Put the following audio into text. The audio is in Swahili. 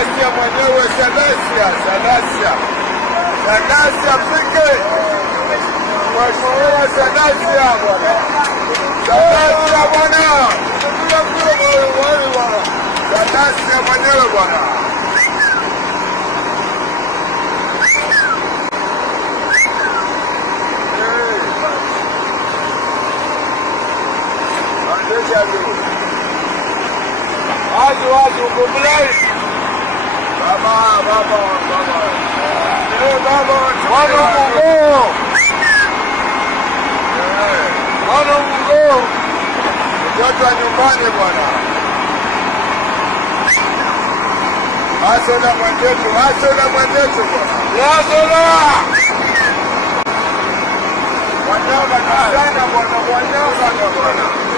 Salasya mwenyewe, Salasya fike. Mheshimiwa Salasya bwana. Salasya bwana. Salasya mwenyewe bwana. Watu kumlai. Baba. Wana Mungu. Mtoto wa nyumbani bwana. Asona mwenzetu bwana. Asona. Wanyama sana bwana.